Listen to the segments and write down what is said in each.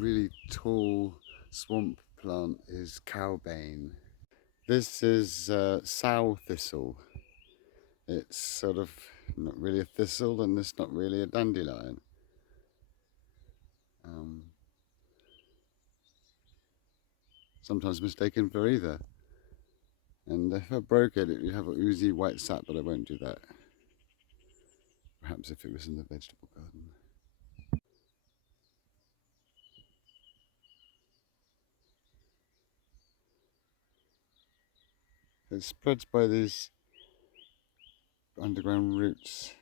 really tall swamp plant is cowbane. This is sow thistle. It's sort of not really a thistle and it's not really a dandelion. Um, Sometimes mistaken for either. And if I broke it, it would have an oozy white sap, but I won't do that. Perhaps if it was in the vegetable garden. It spreads by these underground roots,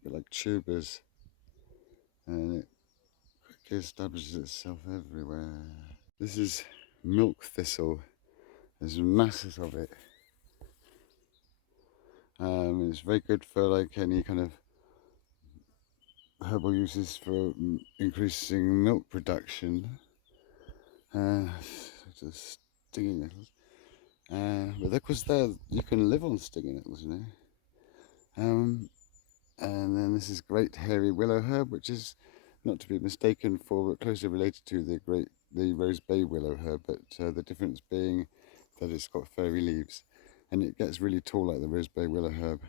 a bit like tubers, and it quickly establishes itself everywhere. This is milk thistle. There's masses of it. It's very good for like any kind of herbal uses for increasing milk production. Just stinging nettles. But of course, there you can live on stinging nettles, you know. And then this is great hairy willow herb, which is not to be mistaken for, but closely related to the rose bay willow herb. But the difference being that it's got furry leaves, and it gets really tall like the rose bay willow herb.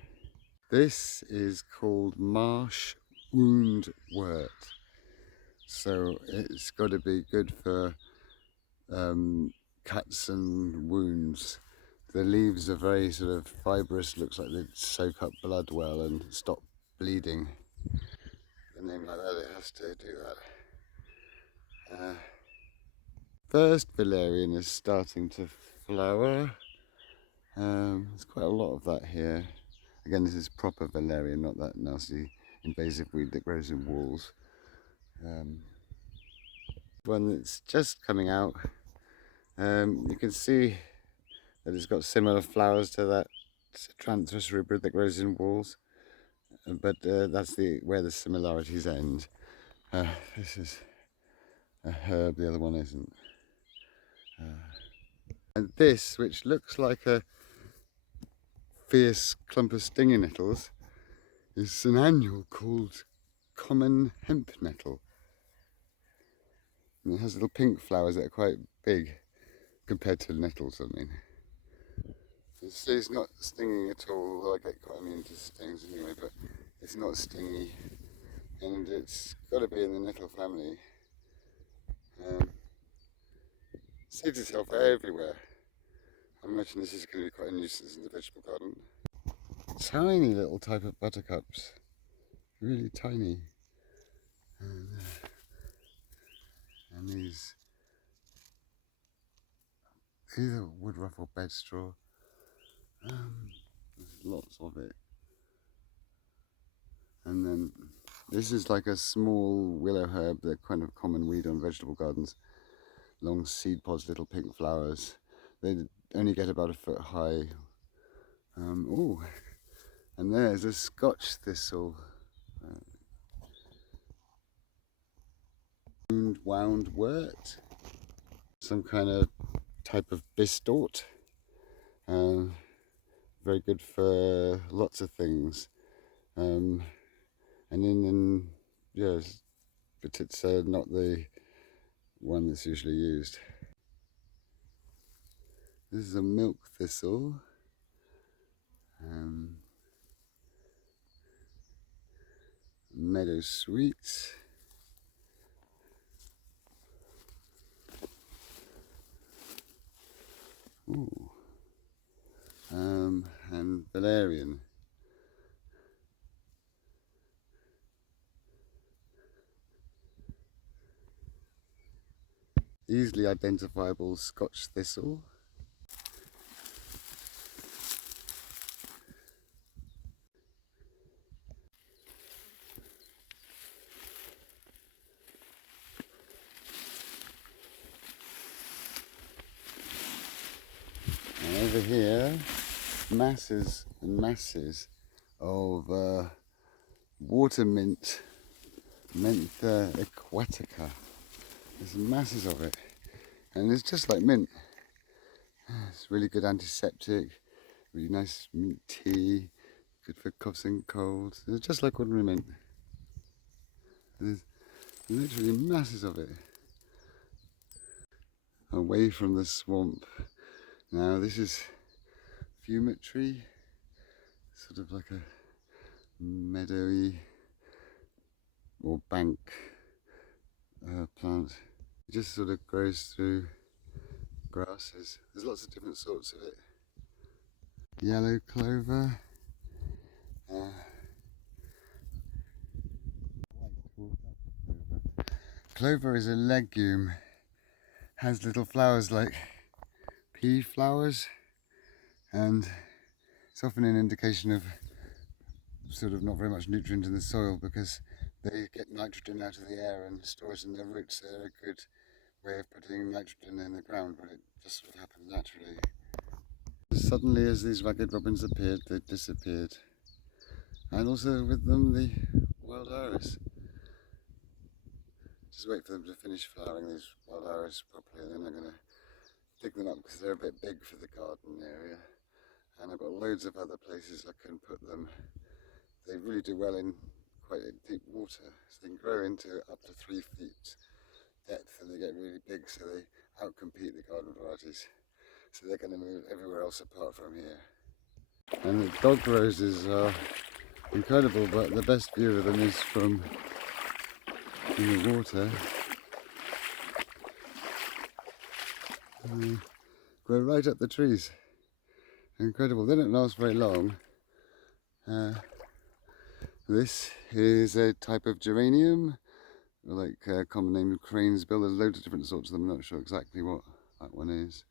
This is called marsh woundwort, so it's got to be good for cuts and wounds. The leaves are very sort of fibrous, looks like they soak up blood well and stop bleeding. A name like that, it has to do that. First valerian is starting to flower. There's quite a lot of that here. Again, this is proper valerian, not that nasty invasive weed that grows in walls. One that's just coming out. You can see that it's got similar flowers to that Tranthus rubra that grows in walls, but that's where the similarities end. This is a herb, the other one isn't. And this, which looks like a fierce clump of stinging nettles, is an annual called common hemp nettle. And it has little pink flowers that are quite big compared to nettles, I mean. It's not stinging at all, although I get quite immune to stings anyway, but it's not stingy. And it's got to be in the nettle family. Seeds itself everywhere. I imagine this is going to be quite a nuisance in the vegetable garden. Tiny little type of buttercups, really tiny. And these are wood ruffle bedstraw. There's lots of it. And then this is like a small willow herb, the kind of common weed on vegetable gardens. Long seed pods, little pink flowers. They only get about a foot high. Oh, and there's a Scotch thistle. Woundwort. Some kind of type of bistort. Very good for lots of things. And yes, but it's not the one that's usually used. This is a milk thistle. Meadow sweet. Ooh. And valerian. Easily identifiable Scotch thistle. And over here, masses and masses of water mint, Mentha aquatica. There's masses of it, and it's just like mint. It's really good antiseptic, really nice mint tea, good for coughs and colds. It's just like ordinary mint. There's literally masses of it. away from the swamp. Now this is fumitory, sort of like a meadowy or bank plant. It just sort of grows through grasses. There's lots of different sorts of it. Yellow clover. Clover is a legume, has little flowers like pea flowers, and it's often an indication of sort of not very much nutrient in the soil because they get nitrogen out of the air and store it in their roots. They're a good way of putting nitrogen in the ground, but it just sort of happened naturally. Suddenly, as these ragged robins appeared, they disappeared, and also with them the wild iris. Just wait for them to finish flowering these wild iris properly, and then I'm going to dig them up because they're a bit big for the garden area, and I've got loads of other places I can put them. They really do well in quite deep water, so they can grow into up to 3 feet depth, and they get really big, so they outcompete the garden varieties. So they're going to move everywhere else apart from here. And the dog roses are incredible, but the best view of them is from in the water. Grow right up the trees. Incredible. They don't last very long. This is a type of geranium, like a common name cranesbill. There's loads of different sorts of them. I'm not sure exactly what that one is.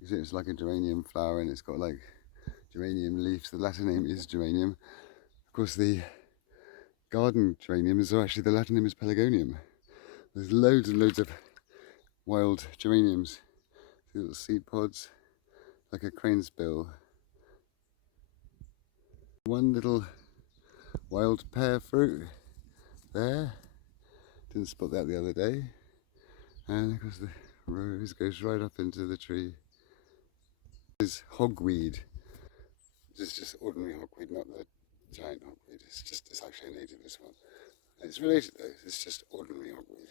You see, it's like a geranium flower, and it's got like geranium leaves. The Latin name is geranium. Of course, the garden geraniums are actually, the Latin name is pelargonium. There's loads and loads of wild geraniums. See little seed pods, like a cranesbill. One little wild pear fruit there. Didn't spot that the other day. And of course the rose goes right up into the tree. This is hogweed. This is just ordinary hogweed, not the giant hogweed. It's actually a native, this one. It's related though, it's just ordinary hogweed.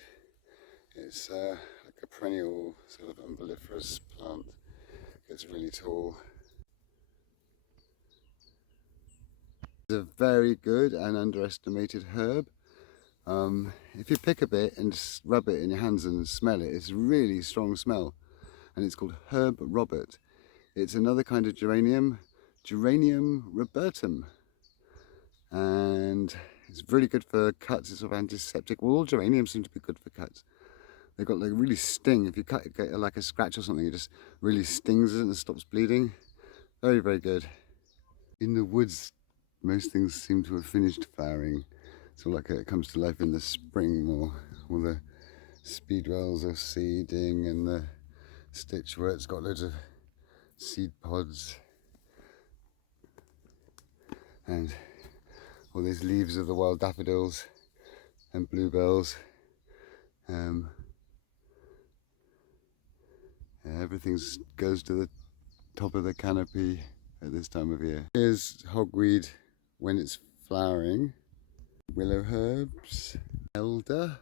It's like a perennial sort of umbelliferous plant. It's really tall. It's a very good and underestimated herb. If you pick a bit and just rub it in your hands and smell it, it's a really strong smell. And it's called Herb Robert. It's another kind of geranium, Geranium robertum. And it's really good for cuts, it's sort of antiseptic. Well, all geraniums seem to be good for cuts. They've got like really sting. If you cut get like a scratch or something, it just really stings it and stops bleeding. Very, very good. In the woods, most things seem to have finished flowering. So like it comes to life in the spring more. All the speedwells are seeding, and the stitchwort's got loads of seed pods. And all these leaves of the wild daffodils and bluebells. Everything goes to the top of the canopy at this time of year. Here's hogweed when it's flowering. Willow herbs, elder.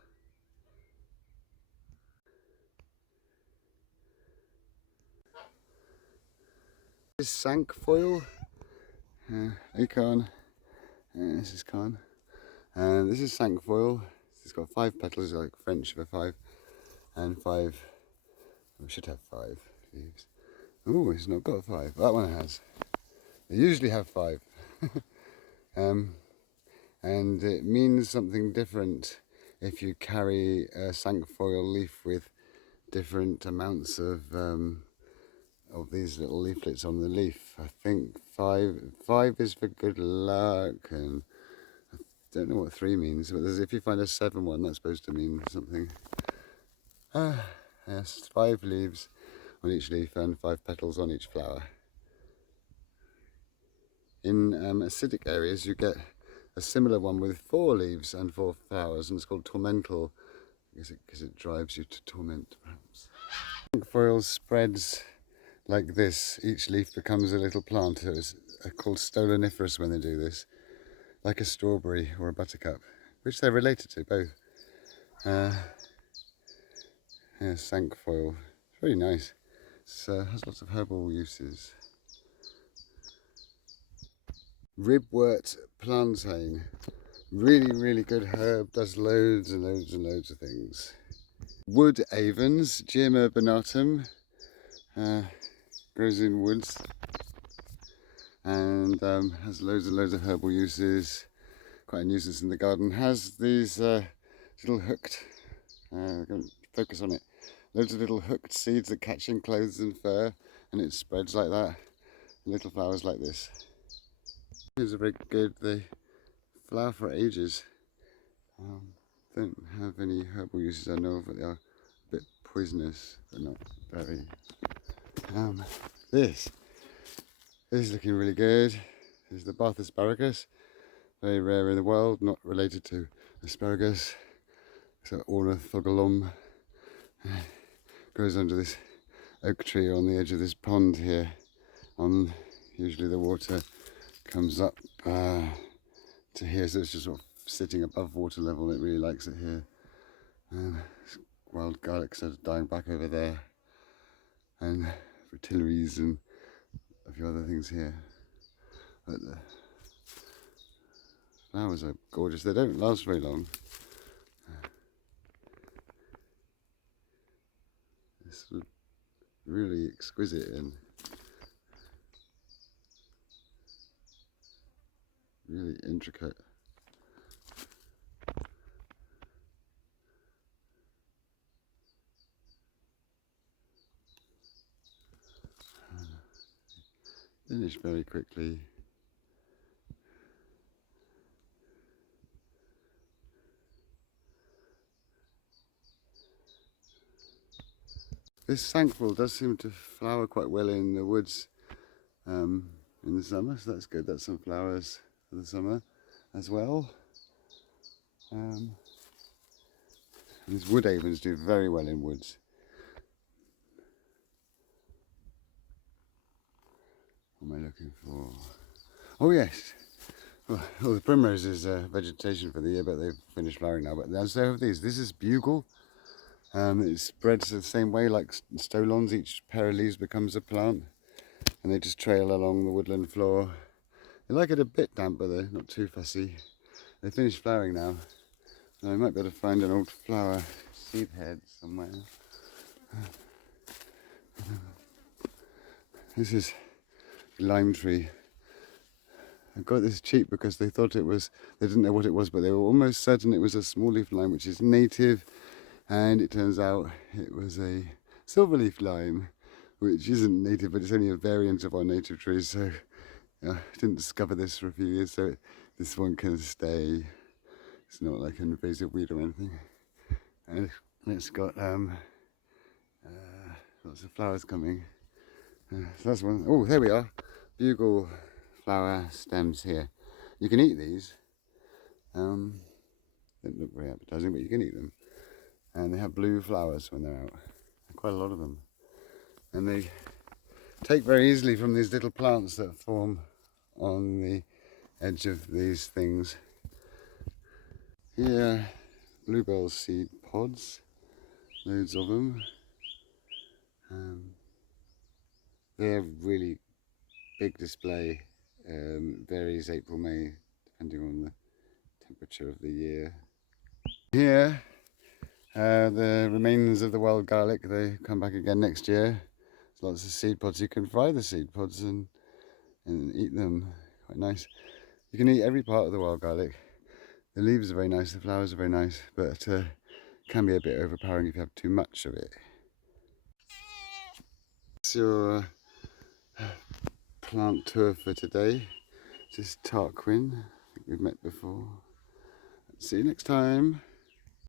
This is cinquefoil, acorn, this is corn. And this is cinquefoil. It's got 5 petals, like French for 5, and 5, we should have 5 leaves. Oh, it's not got 5, that one has. They usually have 5. And it means something different if you carry a cinquefoil leaf with different amounts of these little leaflets on the leaf. I think 5 is for good luck, and I don't know what 3 means, but if you find a 7 one, that's supposed to mean something. Yes, 5 leaves on each leaf and 5 petals on each flower. In acidic areas, you get a similar one with 4 leaves and 4 flowers, and it's called tormental because it drives you to torment, perhaps. Cinquefoil spreads like this. Each leaf becomes a little plant. So it's called stoloniferous when they do this, like a strawberry or a buttercup, which they're related to both. Yeah, cinquefoil. It's very nice. It has lots of herbal uses. Ribwort plantain. Really good herb, does loads and loads of things. Wood avens, Gym urbanatum, grows in woods and has loads and loads of herbal uses. Quite a nuisance in the garden. Has these little hooked, focus on it, loads of little hooked seeds that catch in clothes and fur, and it spreads like that. Little flowers like this. These are very good. They flower for ages. Don't have any herbal uses I know of, but they are a bit poisonous, but not very. This is looking really good. This is the Bath asparagus, very rare in the world, not related to asparagus. So ornithogalum grows under this oak tree on the edge of this pond here. Usually the water comes up to here, so it's just sort of sitting above water level. It really likes it here. Wild garlic sort of dying back over there, and fritillaries and a few other things here. But the flowers are gorgeous. They don't last very long. It's really exquisite and really intricate. Finish very quickly. This sankful does seem to flower quite well in the woods in the summer, so that's good. That's some flowers for the summer as well. These wood avens do very well in woods. What am I looking for? Oh yes, well the primrose is vegetation for the year, but they've finished flowering now. But there's these. This is bugle. It spreads the same way like stolons. Each pair of leaves becomes a plant, and they just trail along the woodland floor. They like it a bit damp, but they're not too fussy. They finished flowering now, and I might be able to find an old flower seed head somewhere. This is lime tree. I got this cheap because they thought it was, they didn't know what it was, but they were almost certain it was a small leaf lime, which is native, and it turns out it was a silverleaf lime, which isn't native, but it's only a variant of our native trees. So I didn't discover this for a few years, so this one can stay. It's not like an invasive weed or anything. And it's got lots of flowers coming. So that's one. Oh, there we are. Bugle flower stems here. You can eat these. Don't look very appetizing, but you can eat them. And they have blue flowers when they're out. Quite a lot of them. And they take very easily from these little plants that form on the edge of these things. Here, bluebell seed pods. Loads of them. They're really big display. Varies April, May, depending on the temperature of the year. Here, the remains of the wild garlic, they come back again next year. There's lots of seed pods. You can fry the seed pods and eat them. Quite nice. You can eat every part of the wild garlic. The leaves are very nice, the flowers are very nice, but can be a bit overpowering if you have too much of it. It's your plant tour for today. This is Tarquin. I think we've met before. See you next time.